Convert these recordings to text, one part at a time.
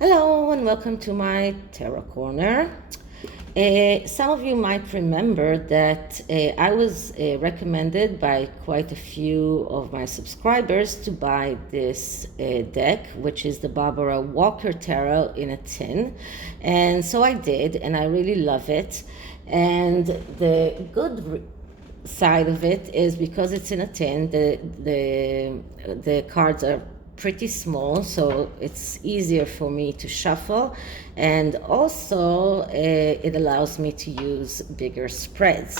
Hello and welcome to my Tarot Corner. Some of you might remember that I was recommended by quite a few of my subscribers to buy this deck, which is the Barbara Walker Tarot in a tin. And so I did, and I really love it. And the good side of it is because it's in a tin, the cards are pretty small, so it's easier for me to shuffle, and also it allows me to use bigger spreads.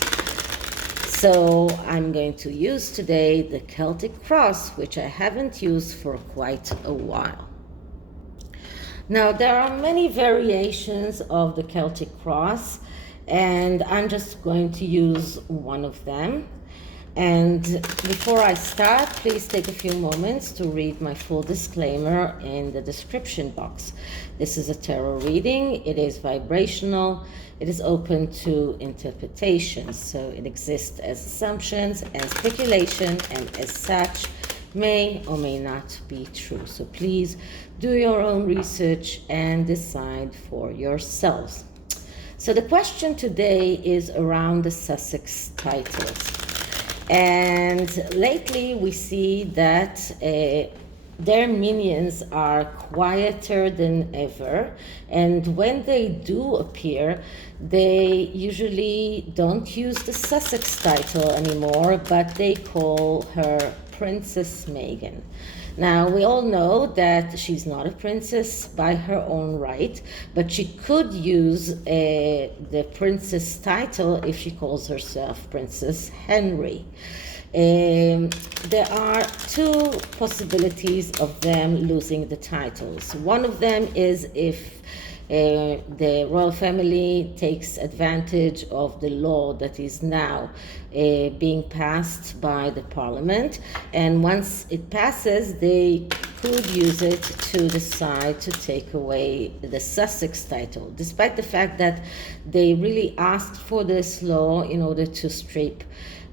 So I'm going to use today the Celtic Cross, which I haven't used for quite a while. Now there are many variations of the Celtic Cross, and I'm just going to use one of them. And before I start, please take a few moments to read my full disclaimer in the description box. This is a tarot reading. It is vibrational. It is open to interpretation. So it exists as assumptions and speculation, and as such may or may not be true. So please do your own research and decide for yourselves. So the question today is around the Sussex titles. And lately we see that their minions are quieter than ever, and when they do appear, they usually don't use the Sussex title anymore, but they call her Princess Meghan. Now, we all know that she's not a princess by her own right, but she could use the princess title if she calls herself Princess Henry. There are two possibilities of them losing the titles. One of them is if the royal family takes advantage of the law that is now being passed by the parliament, and once it passes, they could use it to decide to take away the Sussex title, despite the fact that they really asked for this law in order to strip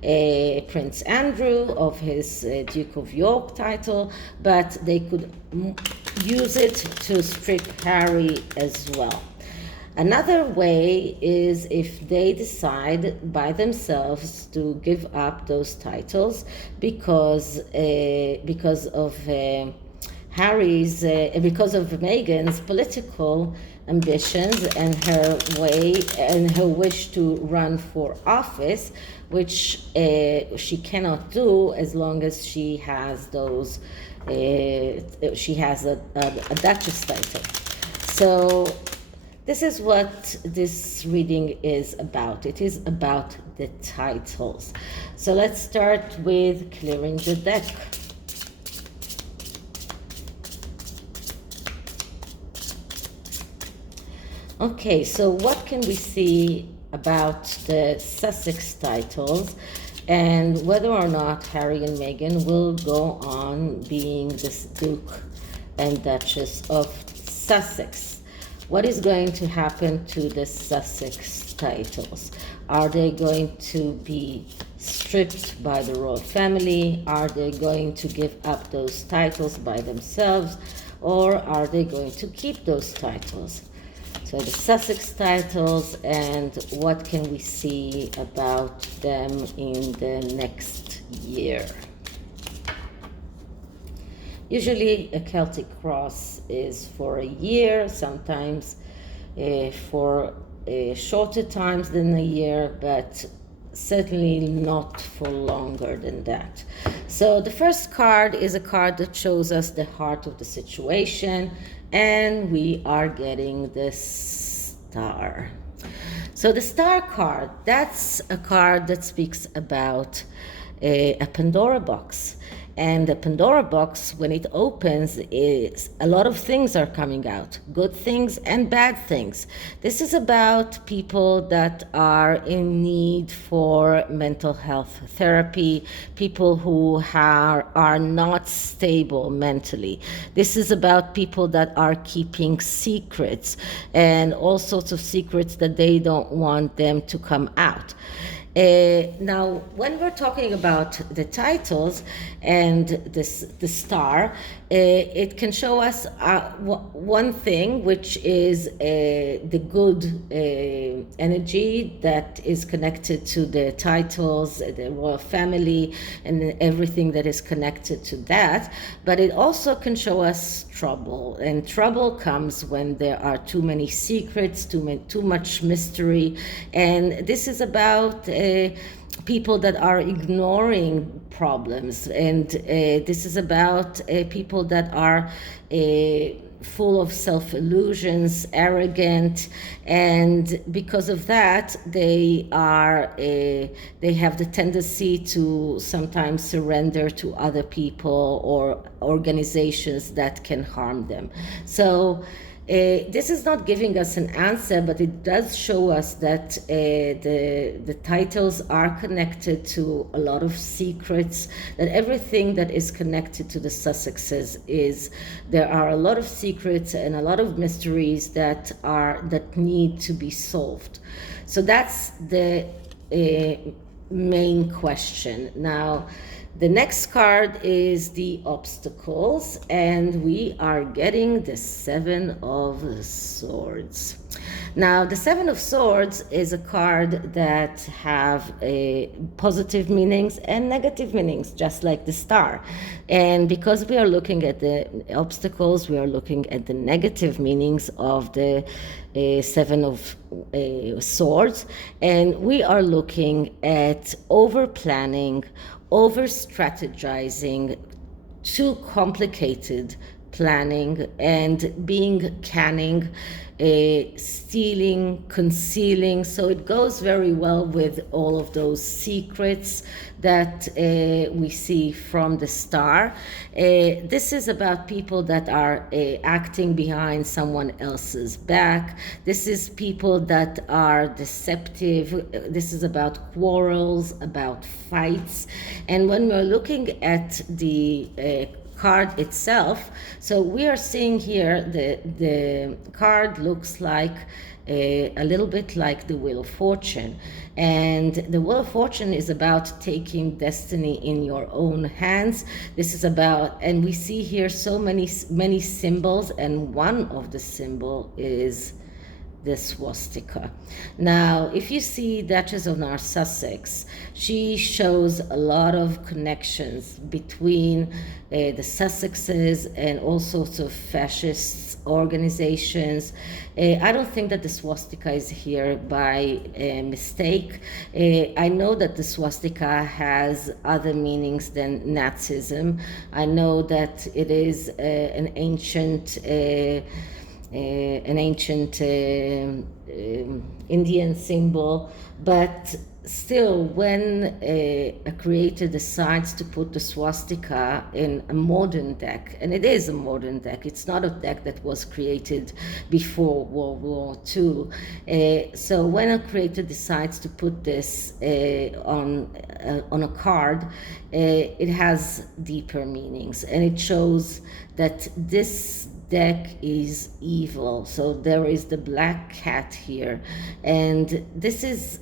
Prince Andrew of his Duke of York title, but they could use it to strip Harry as well. Another way is if they decide by themselves to give up those titles because of Harry's, because of Meghan's political ambitions and her way and her wish to run for office, which she cannot do as long as she has those. She has a Duchess title. So this is what this reading is about. It is about the titles. So let's start with clearing the deck. Okay, so what can we see about the Sussex titles and whether or not Harry and Meghan will go on being this Duke and Duchess of Sussex? What is going to happen to the Sussex titles? Are they going to be stripped by the royal family? Are they going to give up those titles by themselves? Or are they going to keep those titles? So the Sussex titles, and what can we see about them in the next year? Usually a Celtic Cross is for a year, sometimes for shorter times than a year, but certainly not for longer than that. So the first card is a card that shows us the heart of the situation, and we are getting the Star. So the Star card, that's a card that speaks about a Pandora box. And the Pandora box, when it opens, is a lot of things are coming out, good things and bad things. This is about people that are in need for mental health therapy, people who are not stable mentally. This is about people that are keeping secrets and all sorts of secrets that they don't want them to come out. Now, when we're talking about the titles and the star, it can show us one thing, which is the good energy that is connected to the titles, the royal family, and everything that is connected to that. But it also can show us trouble, and trouble comes when there are too many secrets, too much mystery, and this is about people that are ignoring problems, and this is about people that are full of self-illusions, arrogant, and because of that they have the tendency to sometimes surrender to other people or organizations that can harm them. So this is not giving us an answer, but it does show us that the titles are connected to a lot of secrets, that everything that is connected to the Sussexes there are a lot of secrets and a lot of mysteries that need to be solved. So that's the main question. Now, the next card is the obstacles, and we are getting the Seven of Swords. Now, the Seven of Swords is a card that have positive meanings and negative meanings, just like the star. And because we are looking at the obstacles, we are looking at the negative meanings of the Seven of Swords, and we are looking at over-planning, over-strategizing, too complicated planning, and being canning, stealing, concealing. So it goes very well with all of those secrets that we see from the star. This is about people that are acting behind someone else's back. This is people that are deceptive. This is about quarrels, about fights. And when we're looking at the card itself, so we are seeing here the card looks like a little bit like the Wheel of Fortune, and the Wheel of Fortune is about taking destiny in your own hands. This is about, and we see here so many symbols, and one of the symbol is the swastika. Now, if you see Duchess of Sussex, she shows a lot of connections between the Sussexes and all sorts of fascist organizations. I don't think that the swastika is here by mistake. I know that the swastika has other meanings than Nazism. I know that it is an ancient Indian symbol, but still, when a creator decides to put the swastika in a modern deck, and it is a modern deck, it's not a deck that was created before World War II. So when a creator decides to put this on a card, it has deeper meanings, and it shows that this deck is evil. So there is the black cat here, and this is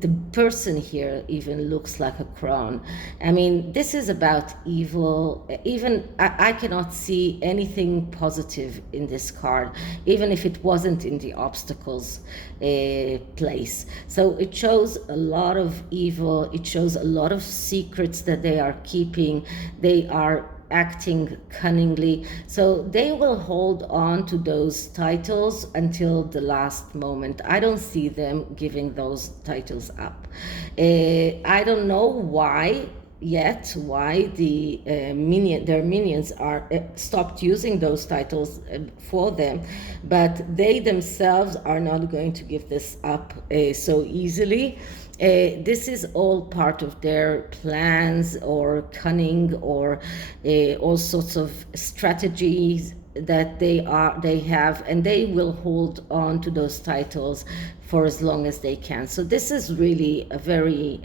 the person here even looks like a crown. I mean, this is about evil. Even I cannot see anything positive in this card, even if it wasn't in the obstacles place. So it shows a lot of evil. It shows a lot of secrets that they are keeping. They are acting cunningly, so they will hold on to those titles until the last moment. I don't see them giving those titles up. I don't know why the their minions are stopped using those titles for them, but they themselves are not going to give this up so easily. This is all part of their plans or cunning or all sorts of strategies that they have, and they will hold on to those titles for as long as they can. So this is really a very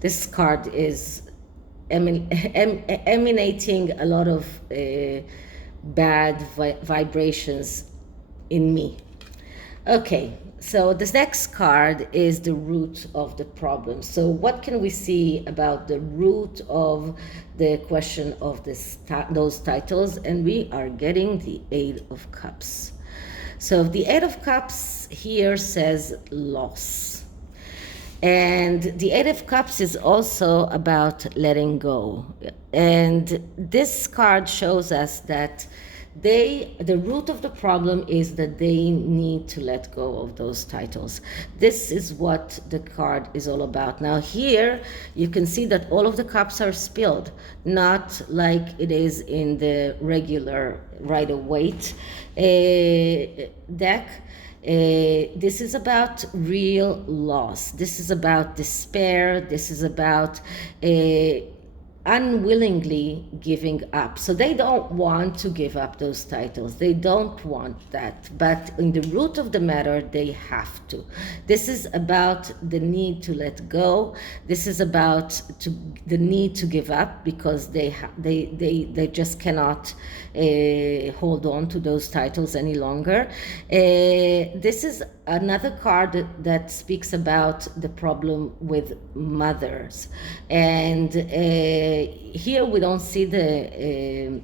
this card is emanating a lot of bad vibrations in me. Okay, so this next card is the root of the problem. So what can we see about the root of the question of those titles? And we are getting the Eight of Cups. So the Eight of Cups here says loss. And the Eight of Cups is also about letting go. And this card shows us that the root of the problem is that they need to let go of those titles. This is what the card is all about. Now here you can see that all of the cups are spilled, not like it is in the regular Rider-Waite deck. This is about real loss. This is about despair. This is about unwillingly giving up. So they don't want to give up those titles. They don't want that. But in the root of the matter, they have to. This is about the need to let go. This is about the need to give up because they just cannot hold on to those titles any longer. This is another card that speaks about the problem with mothers, and here we don't see the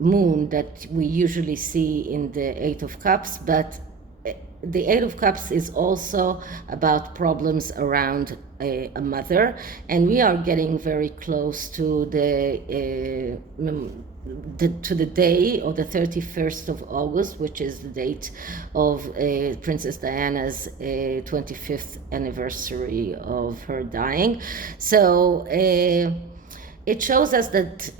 moon that we usually see in the Eight of Cups, but the Eight of Cups is also about problems around a mother, and we are getting very close to the day of the 31st of August, which is the date of Princess Diana's 25th anniversary of her dying. So it shows us that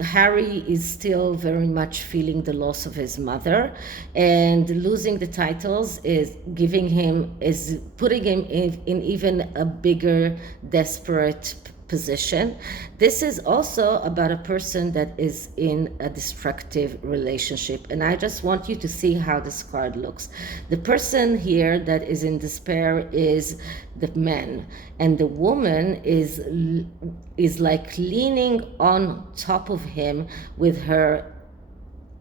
Harry is still very much feeling the loss of his mother, and losing the titles is putting him in even a bigger, desperate position. This is also about a person that is in a destructive relationship, and I just want you to see how this card looks. The person here that is in despair is the man, and the woman is like leaning on top of him with her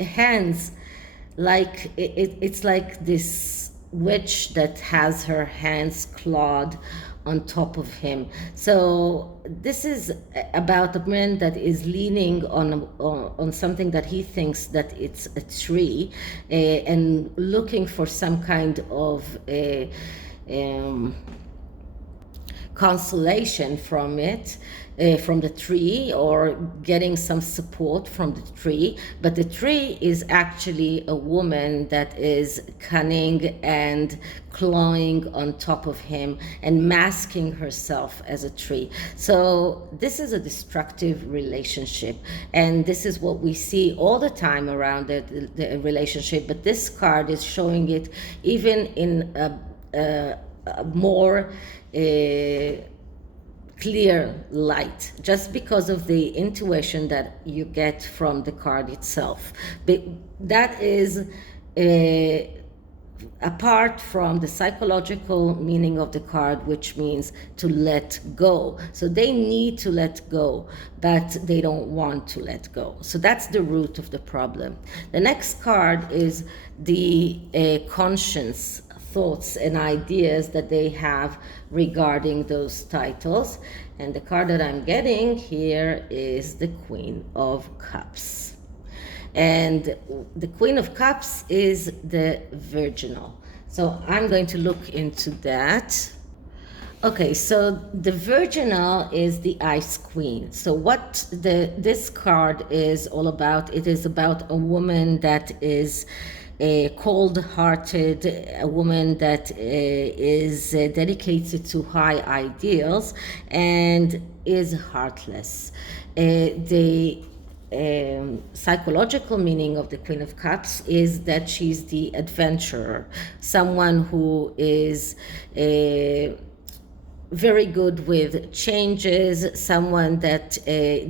hands, like it's like this witch that has her hands clawed on top of him. So this is about a man that is leaning on something that he thinks that it's a tree, and looking for some kind of consolation from it, from the tree, or getting some support from the tree. But the tree is actually a woman that is cunning and clawing on top of him and masking herself as a tree. So this is a destructive relationship, and this is what we see all the time around the relationship. But this card is showing it even in a more clear light, just because of the intuition that you get from the card itself. But that is apart from the psychological meaning of the card, which means to let go. So they need to let go, but they don't want to let go. So that's the root of the problem. The next card is the conscience, thoughts and ideas that they have regarding those titles. And the card that I'm getting here is the Queen of Cups. And the Queen of Cups is the virginal. So I'm going to look into that. Okay, so the virginal is the Ice Queen. So what this card is all about, it is about a woman that is cold-hearted, a woman that is dedicated to high ideals and is heartless. The psychological meaning of the Queen of Cups is that she's the adventurer, someone who is very good with changes, someone that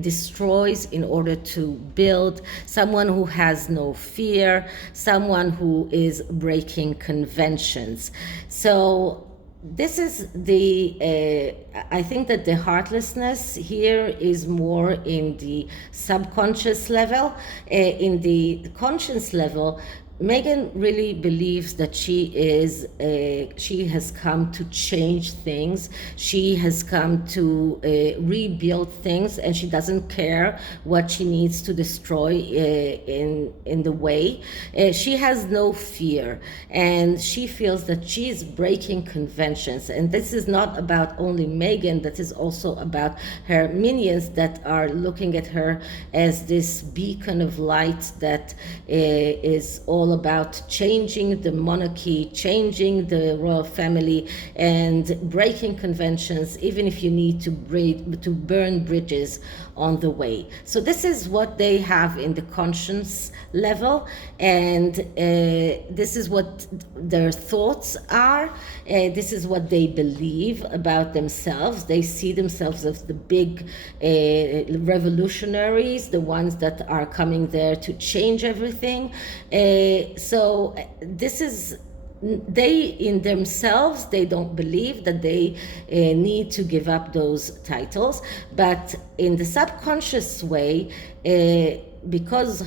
destroys in order to build, someone who has no fear, someone who is breaking conventions. So this is I think that the heartlessness here is more in the subconscious level. In the conscious level, Meghan really believes that she has come to change things. She has come to rebuild things, and she doesn't care what she needs to destroy in the way. She has no fear, and she feels that she is breaking conventions. And this is not about only Meghan, that is also about her minions that are looking at her as this beacon of light that is all about changing the monarchy, changing the royal family, and breaking conventions, even if you need to burn bridges on the way. So this is what they have in the conscience level, and this is what their thoughts are. This is what they believe about themselves. They see themselves as the big revolutionaries, the ones that are coming there to change everything. So this is, they in themselves, they don't believe that they need to give up those titles, but in the subconscious way, because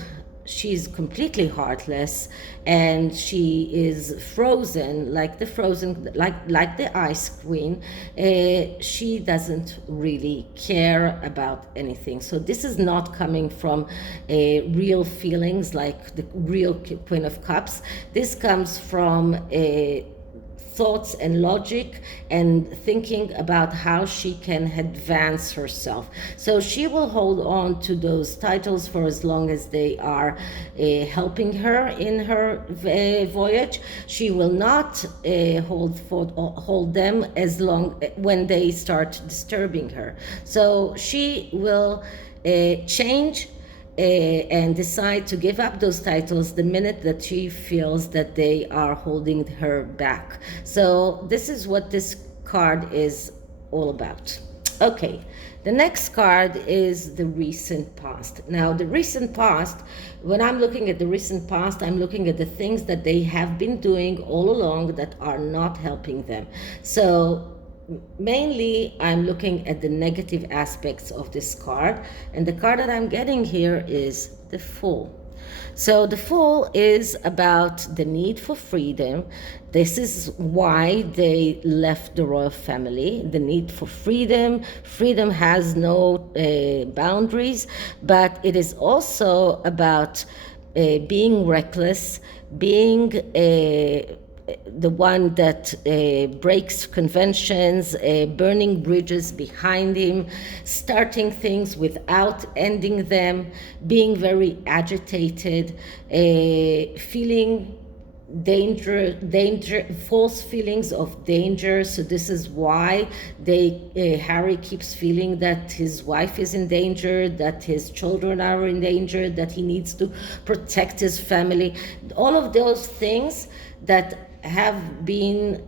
she's completely heartless and she is frozen like the ice queen, she doesn't really care about anything. So this is not coming from real feelings like the real Queen of Cups. This comes from thoughts and logic and thinking about how she can advance herself. So she will hold on to those titles for as long as they are helping her in her voyage. She will not hold them as long when they start disturbing her. So she will change and decide to give up those titles the minute that she feels that they are holding her back. So this is what this card is all about. Okay, the next card is the recent past. Now, the recent past, when I'm looking at the recent past, I'm looking at the things that they have been doing all along that are not helping them. So mainly I'm looking at the negative aspects of this card, and the card that I'm getting here is the Fool. So the Fool is about the need for freedom. This is why they left the royal family, the need for freedom. Freedom has no boundaries, but it is also about being reckless, being the one that breaks conventions, burning bridges behind him, starting things without ending them, being very agitated, feeling danger, false feelings of danger. So this is why Harry keeps feeling that his wife is in danger, that his children are in danger, that he needs to protect his family. All of those things that have been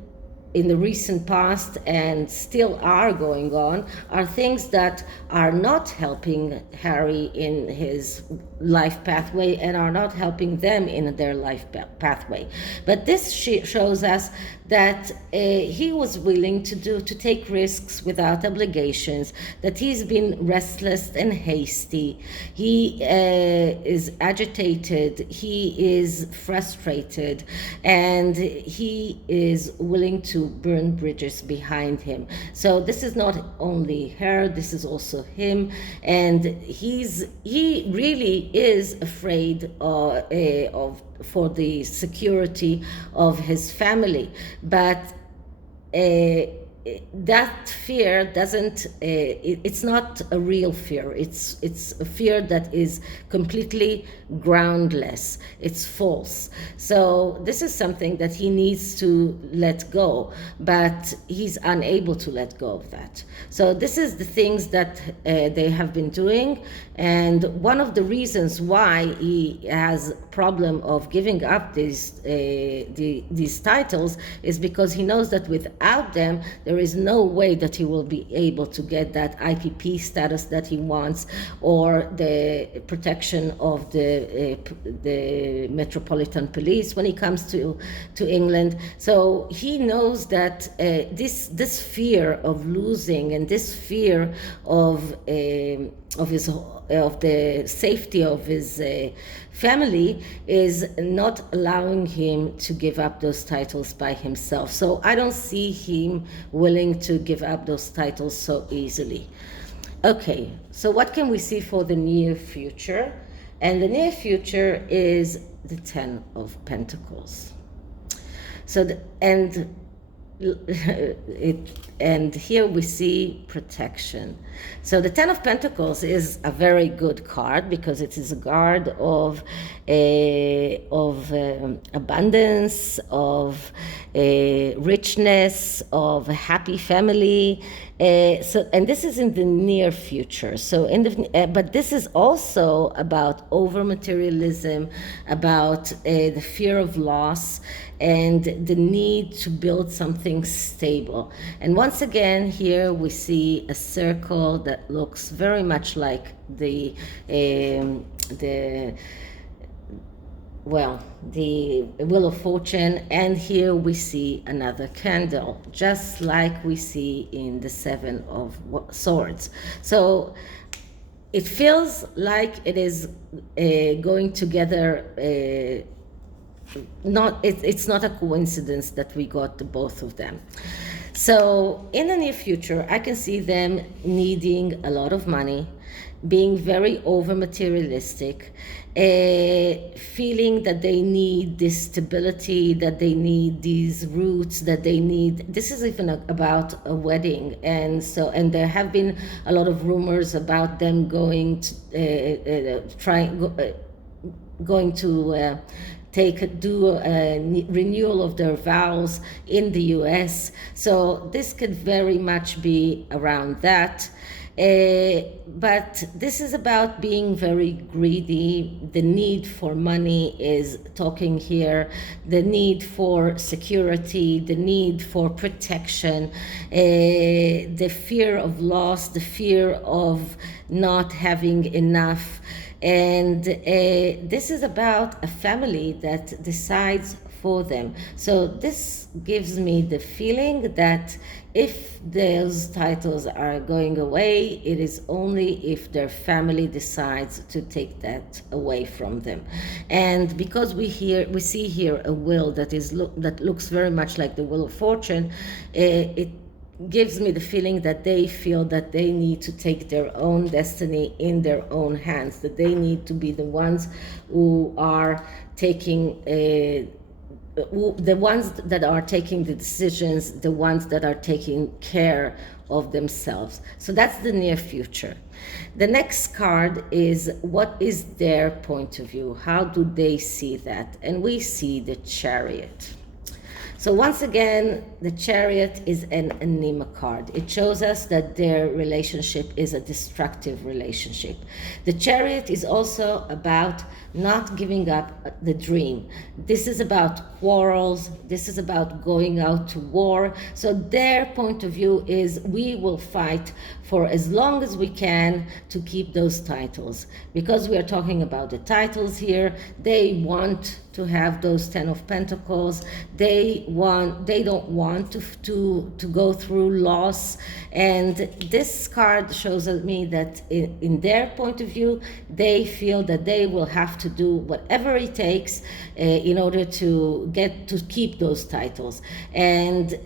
in the recent past and still are going on are things that are not helping Harry in his life pathway and are not helping them in their life pathway. But this shows us that he was willing to take risks without obligations, that he's been restless and hasty, he is agitated, he is frustrated, and he is willing to burn bridges behind him. So this is not only her, this is also him, and he really is afraid for the security of his family, but that fear doesn't, it's not a real fear. It's a fear that is completely groundless. It's false. So this is something that he needs to let go, but he's unable to let go of that. So this is the things that they have been doing, and one of the reasons why he has a problem of giving up these titles is because he knows that without them there is no way that he will be able to get that IPP status that he wants, or the protection of the Metropolitan Police when he comes to England. So he knows that this fear of losing and this fear of of the safety of his family is not allowing him to give up those titles by himself. So I don't see him willing to give up those titles so easily. Okay, so what can we see for the near future? And the near future is the Ten of Pentacles. So and here we see protection. So the Ten of Pentacles is a very good card because it is a card of abundance, of richness, of a happy family. And this is in the near future. So but this is also about over materialism, about the fear of loss, and the need to build something stable. And once again, here we see a circle that looks very much like the Wheel of Fortune, and here we see another candle, just like we see in the Seven of Swords. So it feels like it is going together. It's not a coincidence that we got the both of them. So in the near future, I can see them needing a lot of money, being very over materialistic, feeling that they need this stability, that they need these roots, that they need, this is even about a wedding. And there have been a lot of rumors about them going to do a renewal of their vows in the US. So this could very much be around that. But this is about being very greedy. The need for money is talking here, the need for security, the need for protection, the fear of loss, the fear of not having enough. And this is about a family that decides for them. So this gives me the feeling that if those titles are going away, it is only if their family decides to take that away from them. And because we see here a will that looks very much like the Wheel of Fortune, it gives me the feeling that they feel that they need to take their own destiny in their own hands, that they need to be the ones who are taking the ones that are taking the decisions, the ones that are taking care of themselves. So that's the near future. The next card is, what is their point of view? How do they see that? And we see the Chariot. So once again, the Chariot is an Anima card. It shows us that their relationship is a destructive relationship. The Chariot is also about not giving up the dream. This is about quarrels. This is about going out to war. So their point of view is, we will fight for as long as we can to keep those titles. Because we are talking about the titles here, they want to have those Ten of Pentacles. They don't want to go through loss. And this card shows me that in their point of view, they feel that they will have to do whatever it takes in order to keep those titles. And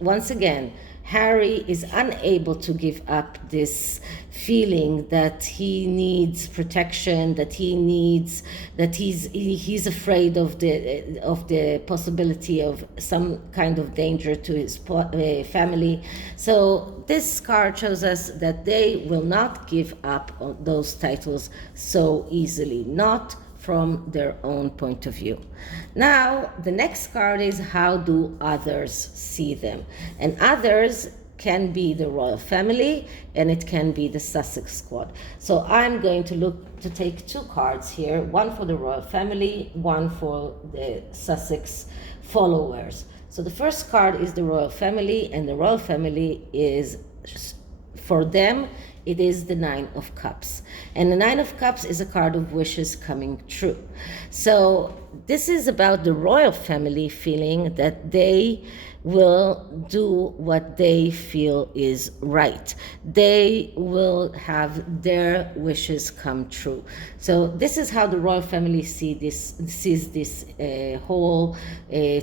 once again, Harry is unable to give up this feeling that he needs protection, that he's afraid of the possibility of some kind of danger to his family. So this card shows us that they will not give up on those titles so easily, not from their own point of view. Now, the next card is, how do others see them? And others can be the royal family, and it can be the Sussex squad. So I'm going to take two cards here, one for the royal family, one for the Sussex followers. So the first card is the royal family, and the royal family is, for them, it is the Nine of Cups. And the Nine of Cups is a card of wishes coming true. So this is about the royal family feeling that they will do what they feel is right. They will have their wishes come true. So this is how the royal family sees this whole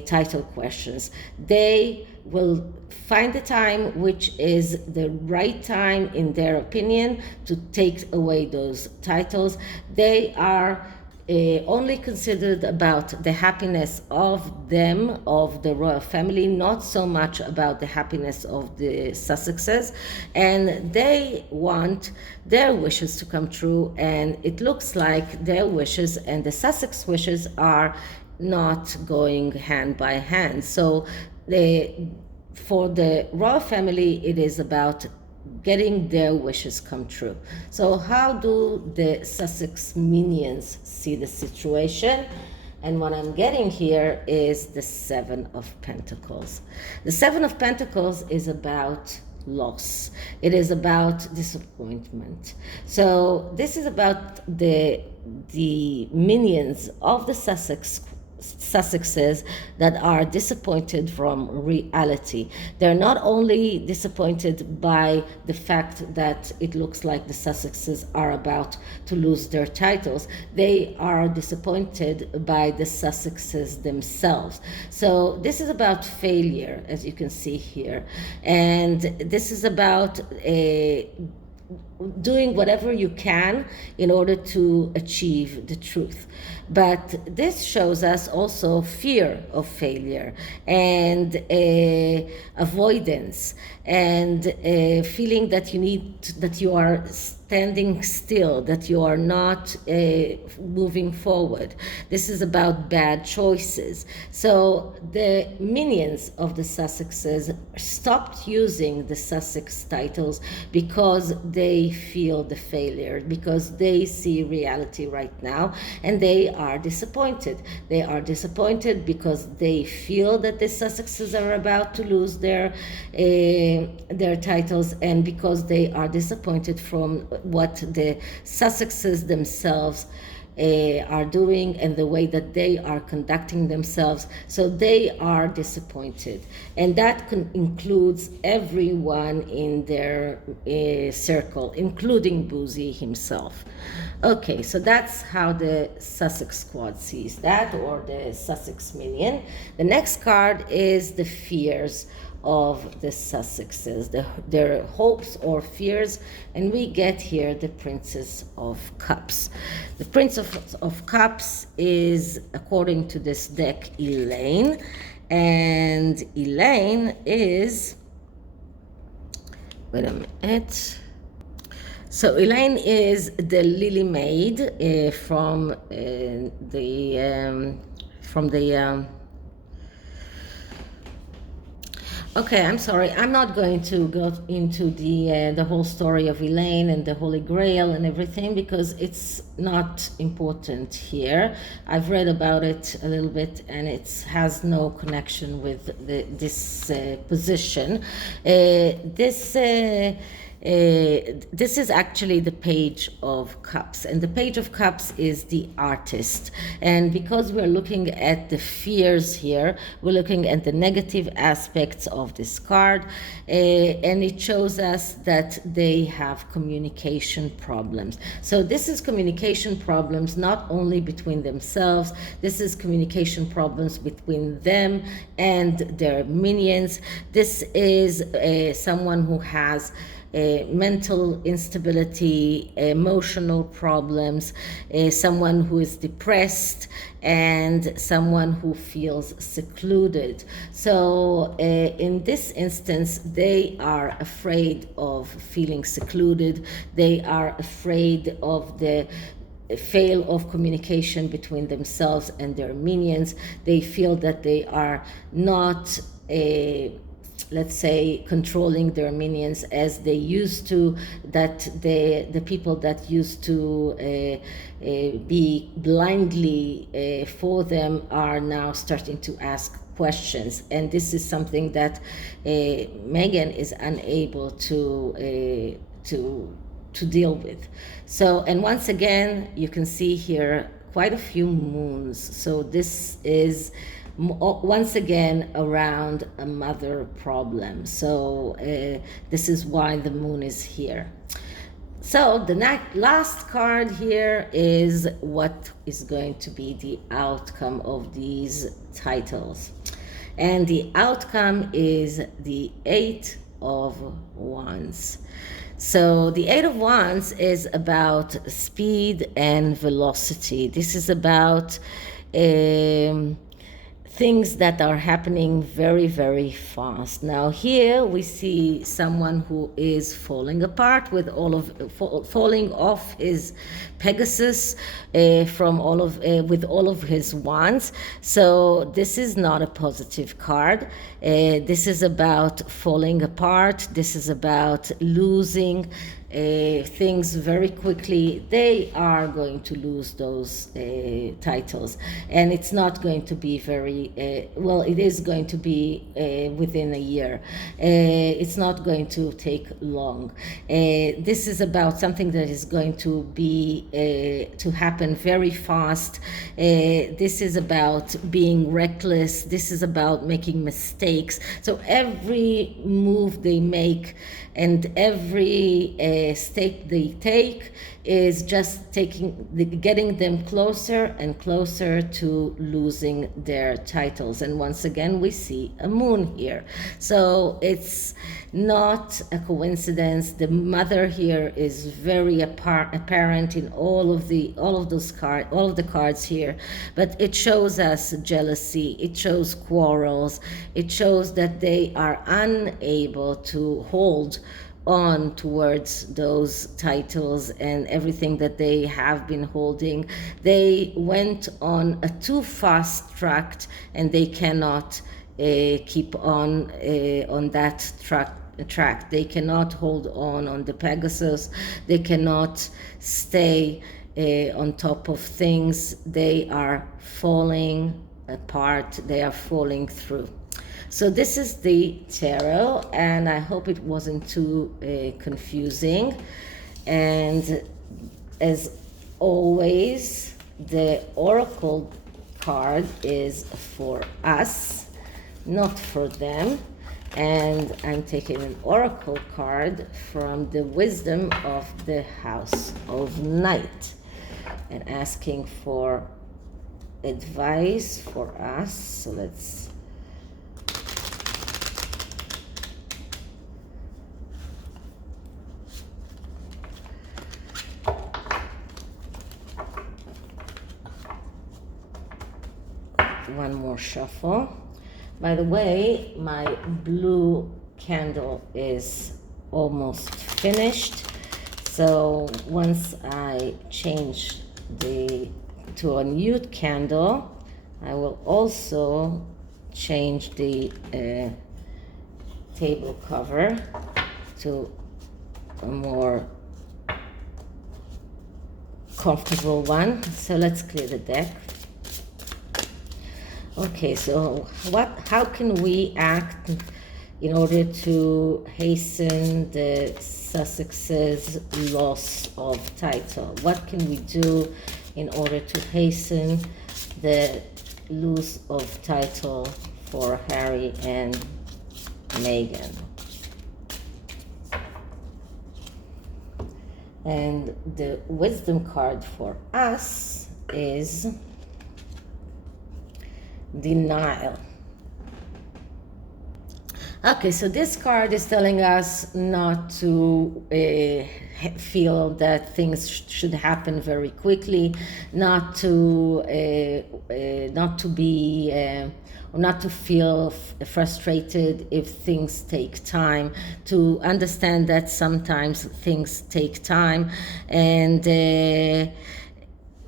title questions. They will find the time which is the right time in their opinion to take away those titles. They are only considered about the happiness of them, of the royal family, not so much about the happiness of the Sussexes, and they want their wishes to come true, and it looks like their wishes and the Sussex wishes are not going hand by hand. So for the royal family, it is about getting their wishes come true. So how do the Sussex minions see the situation? And what I'm getting here is the Seven of Pentacles. The Seven of Pentacles is about loss. It is about disappointment. So this is about the minions of the Sussexes that are disappointed from reality. They're not only disappointed by the fact that it looks like the Sussexes are about to lose their titles, they are disappointed by the Sussexes themselves. So this is about failure, as you can see here, and this is about doing whatever you can in order to achieve the truth. But this shows us also fear of failure and avoidance and feeling that you are standing still, that you are not moving forward. This is about bad choices. So the minions of the Sussexes stopped using the Sussex titles because they feel the failure, because they see reality right now, and they are disappointed. They are disappointed because they feel that the Sussexes are about to lose their titles, and because they are disappointed from what the Sussexes themselves are doing and the way that they are conducting themselves. So they are disappointed, and that includes everyone in their circle, including Boozy himself. Okay, so that's how the Sussex squad sees that, or the Sussex minion. The next card is the fears of the Sussexes, their hopes or fears, and we get here the Princess of Cups. The Prince of Cups is, according to this deck, Elaine, and Elaine is, wait a minute, so Elaine is the Lily Maid from the okay, I'm sorry. I'm not going to go into the whole story of Elaine and the Holy Grail and everything, because it's not important here. I've read about it a little bit, and it has no connection with this position. This is actually the Page of Cups, and the Page of Cups is the artist. And because we're looking at the fears here, we're looking at the negative aspects of this card, and it shows us that they have communication problems. So this is communication problems not only between themselves, this is communication problems between them and their minions. This is someone who has mental instability, emotional problems, someone who is depressed, and someone who feels secluded. So in this instance, they are afraid of feeling secluded. They are afraid of the fail of communication between themselves and their minions. They feel that they are not let's say, controlling their minions as they used to, that the people that used to be blindly for them are now starting to ask questions. And this is something that Meghan is unable to deal with. So, and once again, you can see here quite a few moons. So this is once again around a mother problem. So this is why the moon is here. So the last card here is what is going to be the outcome of these titles. And the outcome is the Eight of Wands. So the Eight of Wands is about speed and velocity. This is about things that are happening very, very fast. Now here we see someone who is falling apart with falling off his Pegasus from with all of his wands. So this is not a positive card. This is about falling apart. This is about losing things very quickly. They are going to lose those titles, and it's not going to be very well. It is going to be within a year. It's not going to take long. This is about something that is going to be to happen very fast. This is about being reckless. This is about making mistakes. So every move they make and every step they take is just getting them closer and closer to losing their titles. And once again, we see a moon here. So it's not a coincidence. The mother here is very apparent in all of the cards here. But it shows us jealousy. It shows quarrels. It shows that they are unable to hold on towards those titles and everything that they have been holding. They went on a too fast track, and they cannot keep on that track. They cannot hold on the Pegasus. They cannot stay on top of things. They are falling apart. They are falling through. So this is the tarot, and I hope it wasn't too confusing. And as always, the oracle card is for us, not for them. And I'm taking an oracle card from the wisdom of the House of Night and asking for advice for us. So let's one more shuffle. By the way, my blue candle is almost finished. So once I change to a nude candle, I will also change the table cover to a more comfortable one. So let's clear the deck. Okay, so how can we act in order to hasten the Sussexes' loss of title? What can we do in order to hasten the loss of title for Harry and Meghan? And the wisdom card for us is denial. Okay, so this card is telling us not to feel that things should happen very quickly, not to feel frustrated if things take time, to understand that sometimes things take time, and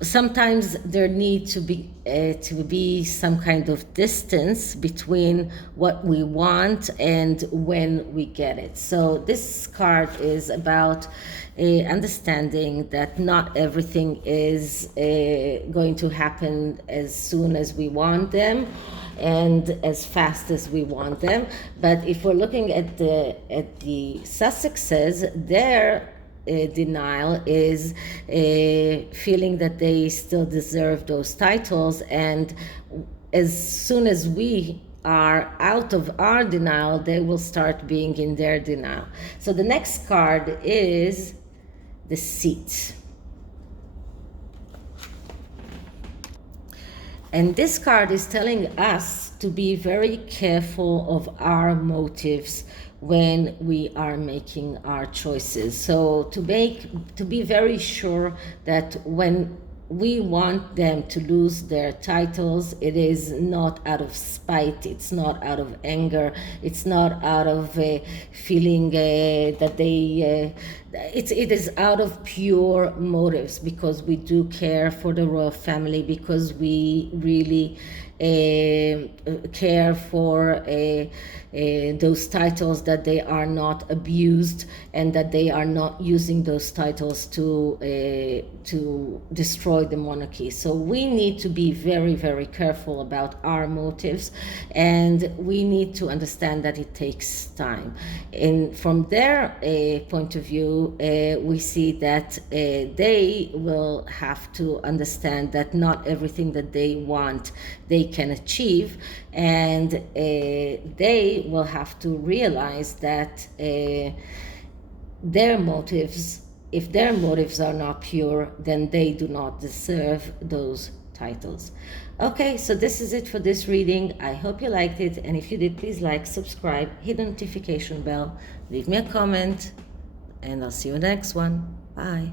sometimes there needs to be some kind of distance between what we want and when we get it. So this card is about understanding that not everything is going to happen as soon as we want them and as fast as we want them. But if we're looking at the Sussexes, their denial is feeling that they still deserve those titles, and as soon as we are out of our denial, they will start being in their denial. So the next card is the Seat. And this card is telling us to be very careful of our motives when we are making our choices. So to be very sure that when we want them to lose their titles, it is not out of spite, it's not out of anger, it's not out of feeling that they it is out of pure motives, because we do care for the royal family, because we really care for those titles, that they are not abused and that they are not using those titles to destroy the monarchy. So we need to be very, very careful about our motives, and we need to understand that it takes time. And from their point of view, we see that they will have to understand that not everything that they want they can achieve, and they will have to realize that their motives, if their motives are not pure, then they do not deserve those titles. Okay, so this is it for this reading. I hope you liked it, and if you did, please like, subscribe, hit the notification bell, leave me a comment, and I'll see you in the next one. Bye.